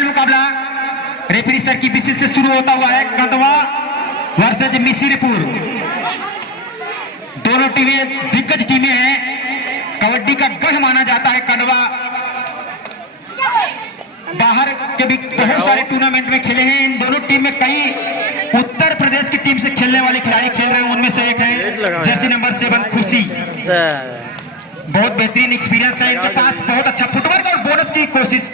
Final मुकाबला referee sir की whistle से शुरू होता हुआ है। कदवा वर्सेज मिसिरपुर, दोनों टीमें दिग्गज टीमें हैं, कबड्डी का गढ़ माना जाता है कदवा। बाहर के भी बहुत सारे टूर्नामेंट में खेले हैं। इन दोनों टीम में कई उत्तर प्रदेश की टीम से खेलने वाले खिलाड़ी खेल रहे हैं, उनमें से एक है जर्सी नंबर 7 खुशी। बहुत बेहतरीन एक्सपीरियंस है इनके पास, बहुत अच्छा फुटवर्क और बोनस की कोशिश।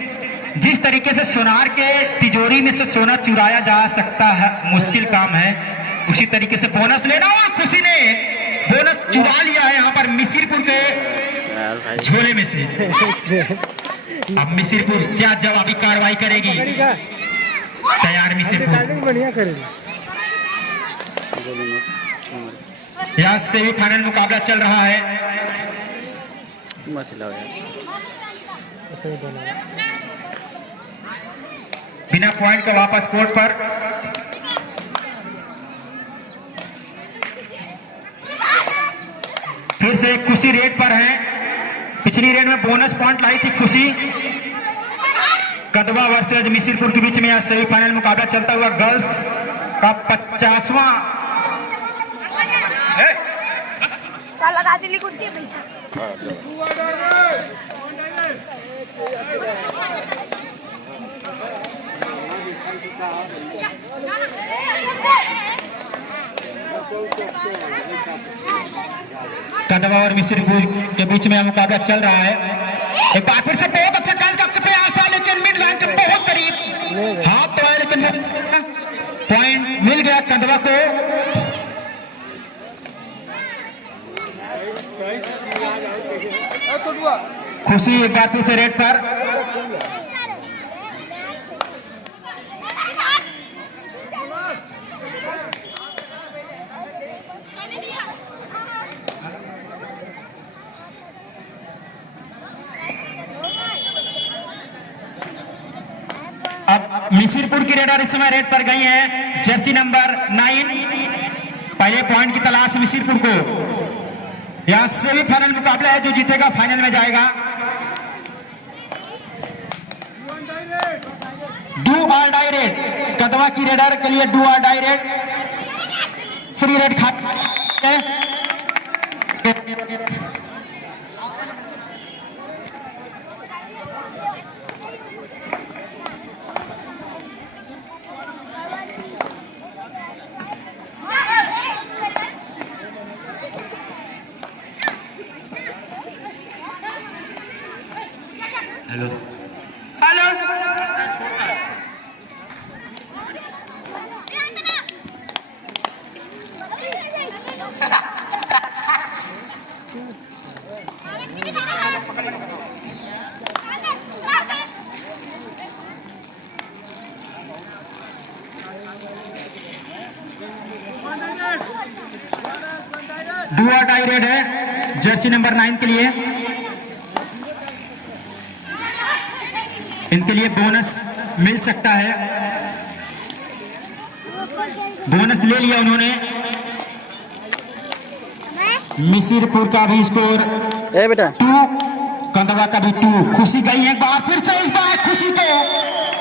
जिस तरीके से सोनार के तिजोरी में से सोना चुराया जा सकता है, मुश्किल काम है, उसी तरीके से बोनस लेना, और खुशी ने बोनस चुरा लिया है यहाँ पर मिसिरपुर के झोले में से। अब मिसिरपुर क्या जवाबी कार्रवाई करेगी? तैयार मिसिरपुर। यहाँ सेमीफाइनल मुकाबला चल रहा है। बिना पॉइंट का वापस कोर्ट पर। फिर से खुशी रेड पर है। पिछली रेड में बोनस पॉइंट लाई थी खुशी। कदवा वर्सेज मिसिरपुर के बीच में यह सेमीफाइनल मुकाबला चलता हुआ गर्ल्स का 50वां। कदवा और मिसिरपुर के बीच में मुकाबला चल रहा है। एक बार फिर से बहुत अच्छा कैच का प्रयास था, लेकिन मिड लाइन के बहुत करीब हाथ तो आया, लेकिन पॉइंट मिल गया कदवा को। खुशी एक बार फिर से रेड पर। अब मिसिरपुर की रेडर इस समय रेड पर गई है, जर्सी नंबर 9। पहले पॉइंट की तलाश मिसिरपुर को। यह सेमीफाइनल मुकाबला है, जो जीतेगा फाइनल में जाएगा। डू और डाई रेड, कदवा की रेडर के लिए डू और डाई रेड। 3 रेड खा हेलो हेलो डू और डाई रेड है जर्सी नंबर 9 के लिए। इनके लिए बोनस मिल सकता है। बोनस ले लिया उन्होंने। मिसिरपुर का भी स्कोर 2, कदवा का भी 2। खुशी गई है एक बार फिर से, इस बार खुशी को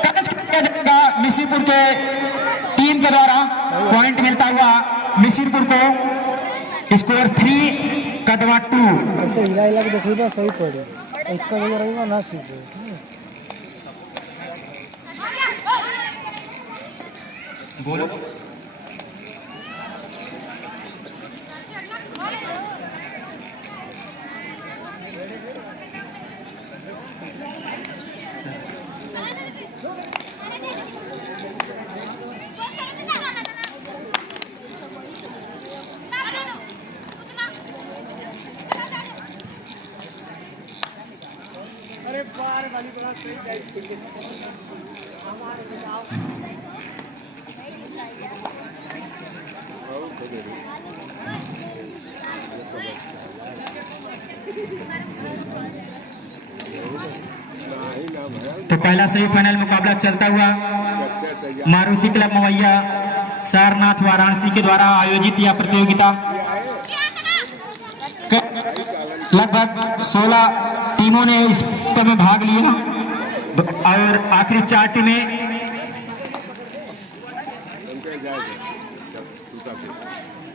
कवच किया जाएगा मिसिरपुर के टीम के द्वारा। पॉइंट मिलता हुआ मिसिरपुर को। स्कोर 3, कदवा 2। सही पड़े ना बोलो। अरे बार वाली बड़ा सही तो पहला सेमीफाइनल मुकाबला चलता हुआ मारुति क्लब मवैया सारनाथ वाराणसी के द्वारा आयोजित यह प्रतियोगिता लगभग 16 टीमों ने इस में भाग लिया। और आखिरी 4 टीमें।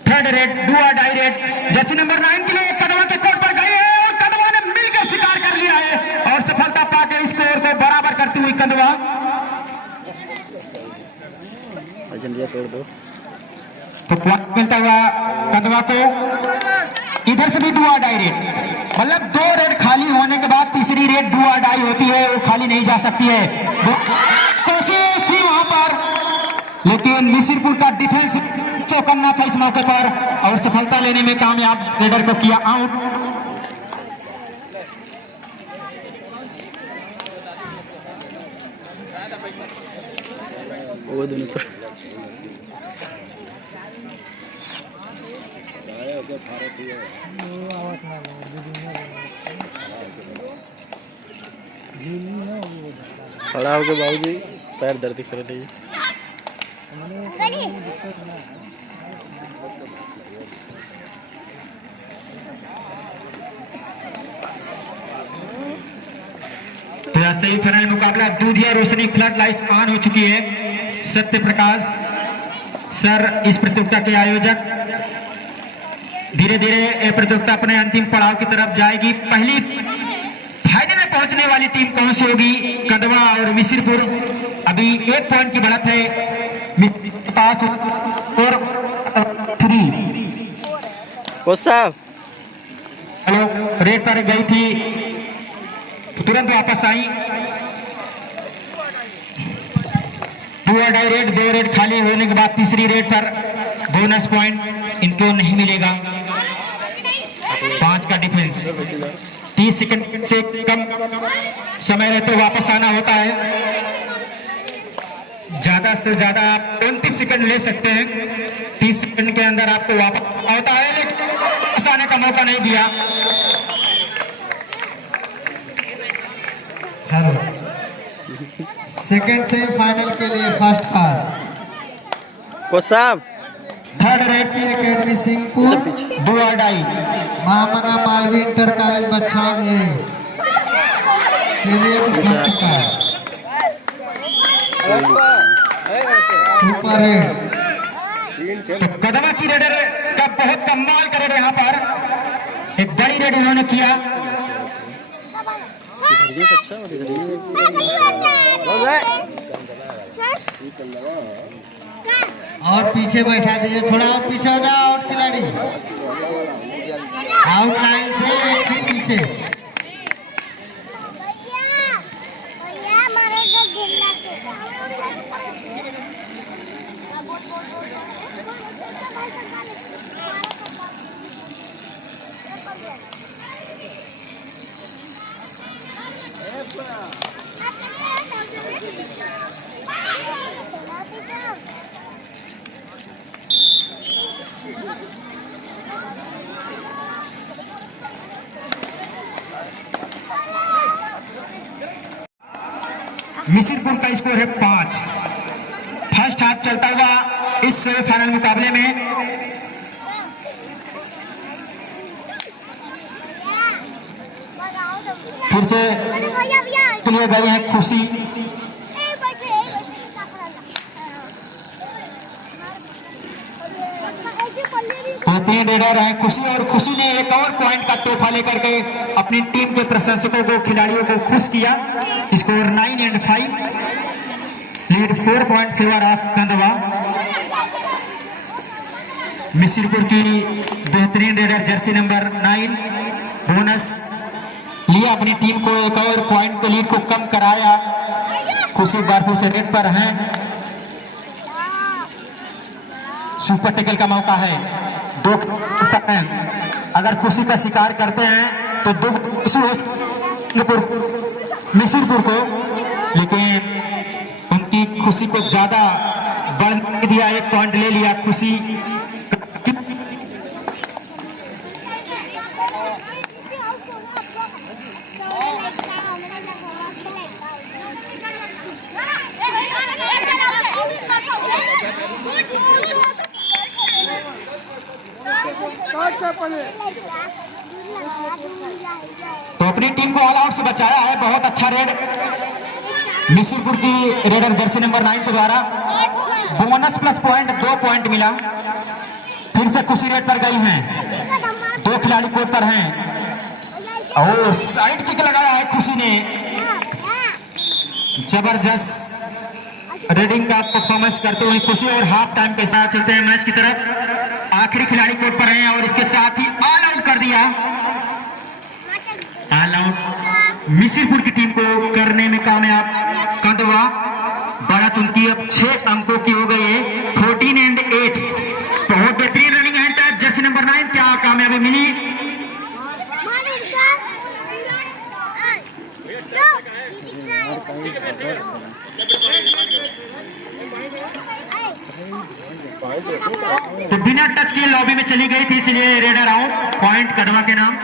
थर्ड रेड डू और डाई रेड जर्सी नंबर 9 के लिए कदवा के कोर्ट पर गए हैं और कदवा ने मिलकर शिकार कर लिया है और सफलता पाकर स्कोर को बराबर करती हुई कदवा तोड़ दो तो पॉइंट मिलता हुआ कदवा को। इधर से भी डू और डाई रेड, मतलब 2 रेड खाली होने के बाद तीसरी रेड डू और डाई होती है, वो खाली नहीं जा सकती है। कोशिश थी वहां पर, लेकिन मिसिरपुर का डिफेंस चौकन्ना था इस मौके पर और सफलता लेने में कामयाब रेडर को किया आउट। वो दोनों खड़ा होकर बाबूजी पैर दर्द कर रही है। तो यह सेमीफाइनल मुकाबला दूधिया रोशनी फ्लड लाइट ऑन हो चुकी है। सत्य प्रकाश सर इस प्रतियोगिता के आयोजक। धीरे धीरे प्रतियोगिता अपने अंतिम पड़ाव की तरफ जाएगी। पहली फाइनल में पहुंचने वाली टीम कौन सी होगी? कदवा और मिसिरपुर। अभी 1 पॉइंट की बढ़त है पास और 3। हेलो रेड पर गई थी तुरंत वापस आई। 2 और डाई रेड, 2 रेड खाली होने के बाद तीसरी रेड पर बोनस पॉइंट इनको नहीं मिलेगा। 5 का डिफेंस, 30 सेकंड से कम समय रहते वापस आना होता है। ज्यादा से ज्यादा आप 29 सेकंड ले सकते हैं। 30 सेकंड के अंदर आपको वापस होता है, लेकिन वापस आने का मौका नहीं दिया। हेलो, सेकंड सेमीफाइनल के लिए first card third red P academy Singhpur, do और डाई महामना मालवी इंटर कॉलेज बच्चा में के लिए फर्स्ट कार्ड सुपर रेड। तो कदवा की रेडर का बहुत कमाल का रेड यहाँ पर एक बड़ी रेड उन्होंने किया। और पीछे बैठा दीजिए, थोड़ा और पीछे हो जाओ। आउट खिलाड़ी आउटलाइन से 1 फीट पीछे। मिसिरपुर का स्कोर है 5। फर्स्ट हाफ चलता हुआ इस फाइनल मुकाबले में फिर से लिए गए हैं खुशी। तीन रेडर हैं खुशी, और खुशी ने एक और पॉइंट का तोहफा लेकर के अपनी टीम के प्रशंसकों को, खिलाड़ियों को खुश किया। Score 9 and 5, lead 4 point favour of Kandwa. Misirpur की बेहतरीन रेडर जर्सी नंबर 9 बोनस लिया, अपनी टीम को एक और पॉइंट के लीड को कम कराया। खुशी बार फिर से रेड पर हैं। सुपर टेकल का मौका है, 2 अगर खुशी का शिकार करते हैं तो 2 मिसिरपुर को, लेकिन उनकी खुशी को ज्यादा बढ़ दिया, 1 पॉइंट ले लिया खुशी। तो अपनी टीम को ऑल आउट से बचाया है, बहुत अच्छा रेड मिसिरपुर की रेडर जर्सी नंबर 9 के द्वारा बोनस प्लस पॉइंट 2 पॉइंट मिला। फिर से खुशी रेड पर गई हैं, 2 खिलाड़ी कोर्ट पर हैं और साइड किक लगाया है खुशी ने। जबरदस्त रेडिंग का परफॉर्मेंस करते हुए खुशी और हाफ टाइम के साथ चलते हैं मैच की तरफ। आखिरी खिलाड़ी कोर्ट पर हैं और इसके साथ ही ऑल आउट कर दिया। ऑल आउट मिसिरपुर की टीम को करने में कामयाब कंदवा। बढ़त उनकी अब 6 अंकों की हो गई है, 14 and 8। बहुत बेहतरीन रनिंग है जर्सी नंबर 9, क्या कामयाबी मिली? तो बिना टच के लॉबी में चली गई थी, इसलिए रेडर आउट, पॉइंट कदवा के नाम।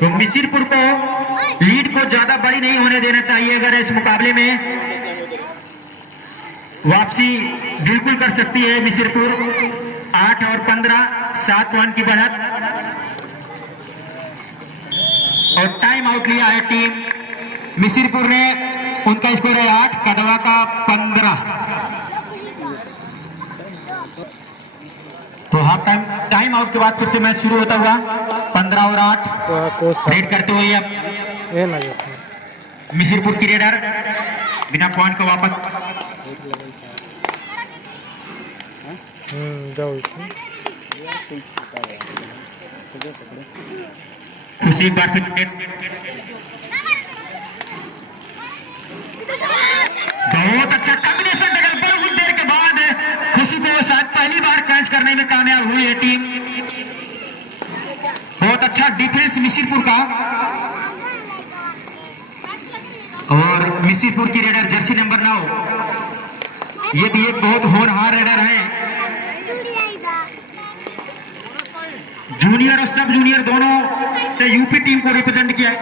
तो मिसिरपुर को लीड को ज्यादा बड़ी नहीं होने देना चाहिए। अगर इस मुकाबले में वापसी बिल्कुल कर सकती है मिसिरपुर। 8 और 15, 7 रन की बढ़त और टाइम आउट लिया है टीम मिसिरपुर ने। उनका स्कोर है 8, कदवा का 15। तो हाफ टाइम आउट के बाद फिर से मैच शुरू होता हुआ 15 और 8 रेड करते हुए अब मिसिरपुर की रेडर बिना पॉइंट को वापस खुशी बार फिर बहुत अच्छा कॉम्बिनेशन डबल बहुत देर के बाद खुशी को शायद पहली बार कैच करने में कामयाब हुई है टीम। बहुत अच्छा डिफेंस मिसिरपुर का। और मिसिरपुर की रेडर जर्सी नंबर 9, ये भी एक बहुत होनहार रेडर है। जूनियर और सब जूनियर दोनों से यूपी टीम को रिप्रेजेंट किया है।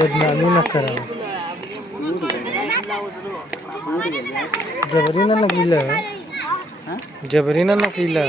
बदनामी न करा, जबरी न लकीला, जबरी न लकीला।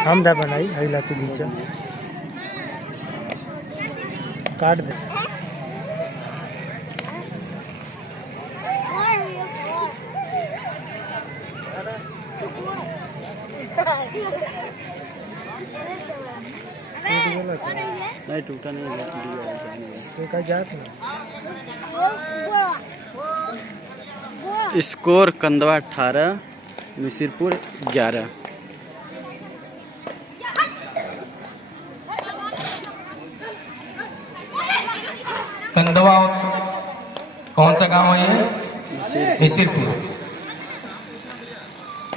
हम दा बनाई अगला तो बीच काट दे। नहीं टूटा नहीं का जात स्कोर कंदवा 18 मिसिरपुर 11। कंदवा कौन सा गांव है ये? मिसिरपुर।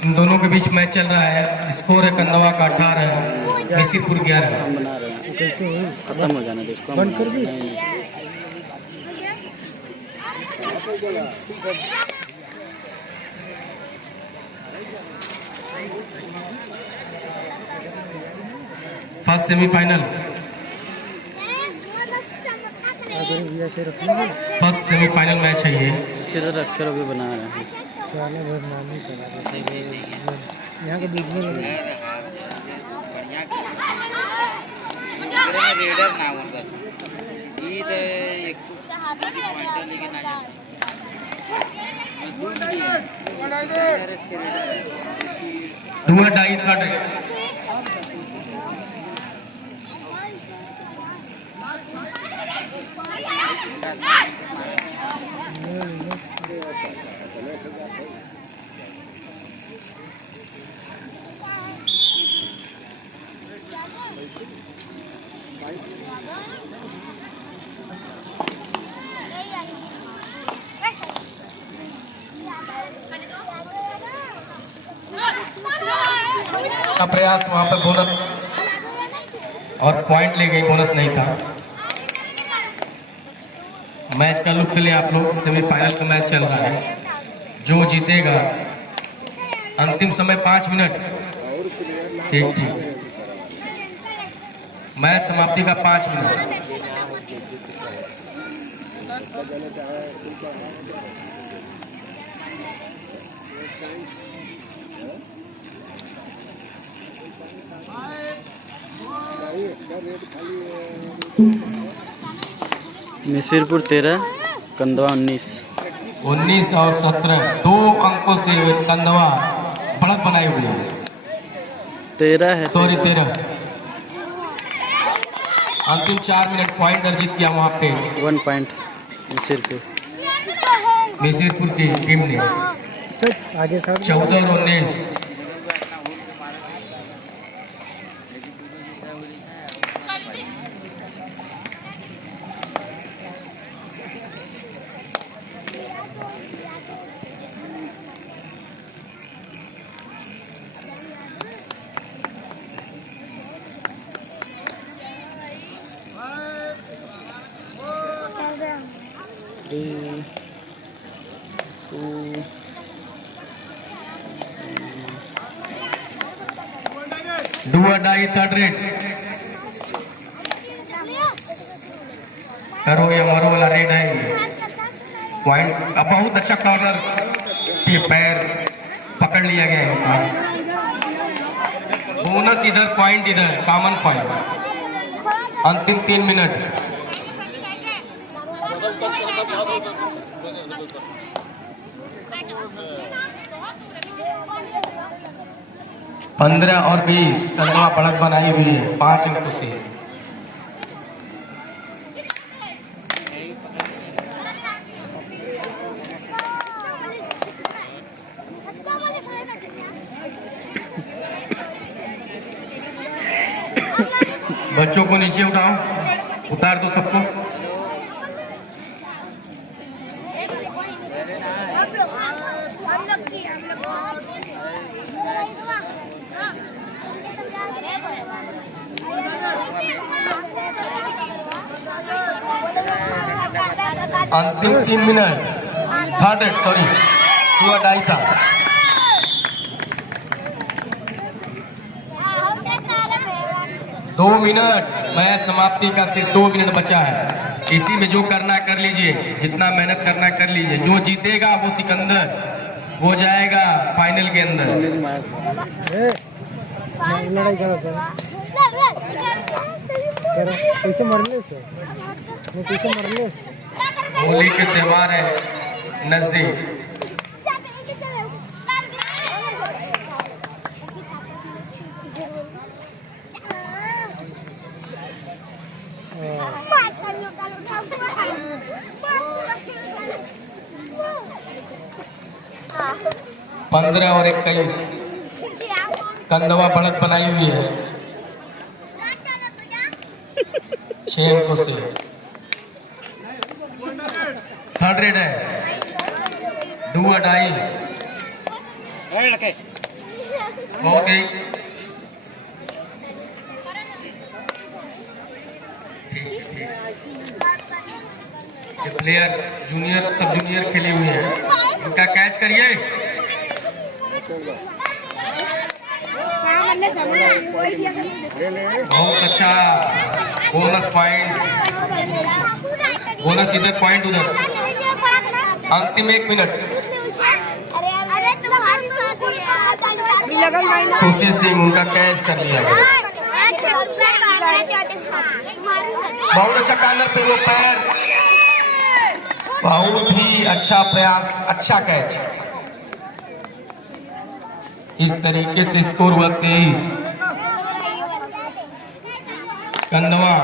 इन दोनों के बीच मैच चल रहा है। स्कोर है कंदवा का 18, मिसिरपुर 11। कैसे हुई? खत्म हो जाना दे, बंद कर दी। First semifinal, first semifinal match है ये। इधर अक्षर भी बना रहे हैं, यहाँ के बीच में रेडर ना होगा ये तो एक पॉइंट लेके ना जाए डू डाई थर्ड का प्रयास वहां पर बोनस और पॉइंट ले गई, बोनस नहीं था। मैच का लुक ले आप लोग, सेमीफाइनल का मैच चल रहा है। जो जीतेगा अंतिम समय 5 मिनट, ठीक ठीक, मैच समाप्ति का 5 मिनट। मिसिरपुर 13, कंदवा 19। 19 और 17 2 अंकों से कंदवा बढ़त बनाई हुई है। 13 है, सॉरी 13। अंतिम 4 मिनट पॉइंट अर्जित किया वहां पे 1 पॉइंट मिसिरपुर। मिसिरपुर की टीम ने 14 और 19। डू और डाई थर्ड रेड, करो या मरो वाला रेड है। पॉइंट अब बहुत अच्छा कॉर्नर पे पैर पकड़ लिया गया है। बोनस इधर, पॉइंट इधर, कॉमन पॉइंट। अंतिम 3 मिनट। 15 और 20 कंदवा बढ़त बनाई हुई है 5 अंकों से। बच्चों को नीचे उठाओ, उतार दो सबको। अंतिम 3 मिनट, थर्ड रेड, सॉरी हुआ डाई था। दो मिनट, मैच समाप्ति का सिर्फ 2 मिनट बचा है। इसी में जो करना कर लीजिए, जितना मेहनत करना कर लीजिए। जो जीतेगा वो सिकंदर वो जाएगा फाइनल के अंदर। होली के त्योहार है नजदीक। पंद्रह और 21 कंदवा बढ़त बनाई हुई है 6 अंकों से। थर्ड रेड है, डू और डाई। बहुत ही प्लेयर जूनियर सब जूनियर खेले हुए हैं, इनका कैच करिए। बहुत अच्छा बोनस पॉइंट, बोनस इधर पॉइंट उधर। अंतिम 1 मिनट। खुशी सिंह उनका कैच कर लिया गया। बहुत अच्छा कॉलर पे वो पैर, बहुत ही अच्छा प्रयास, अच्छा कैच। इस तरीके से स्कोर हुआ 23। कंदवा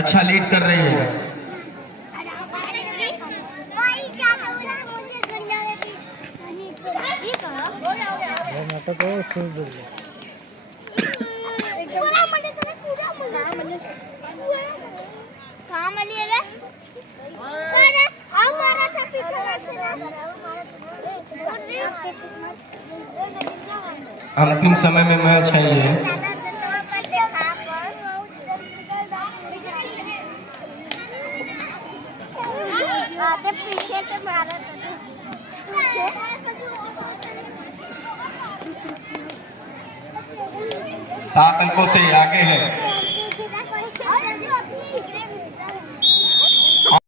अच्छा लीड कर रही है। अंतिम समय में मैच है ये। पीछे से मारा 7 अंकों से आगे है।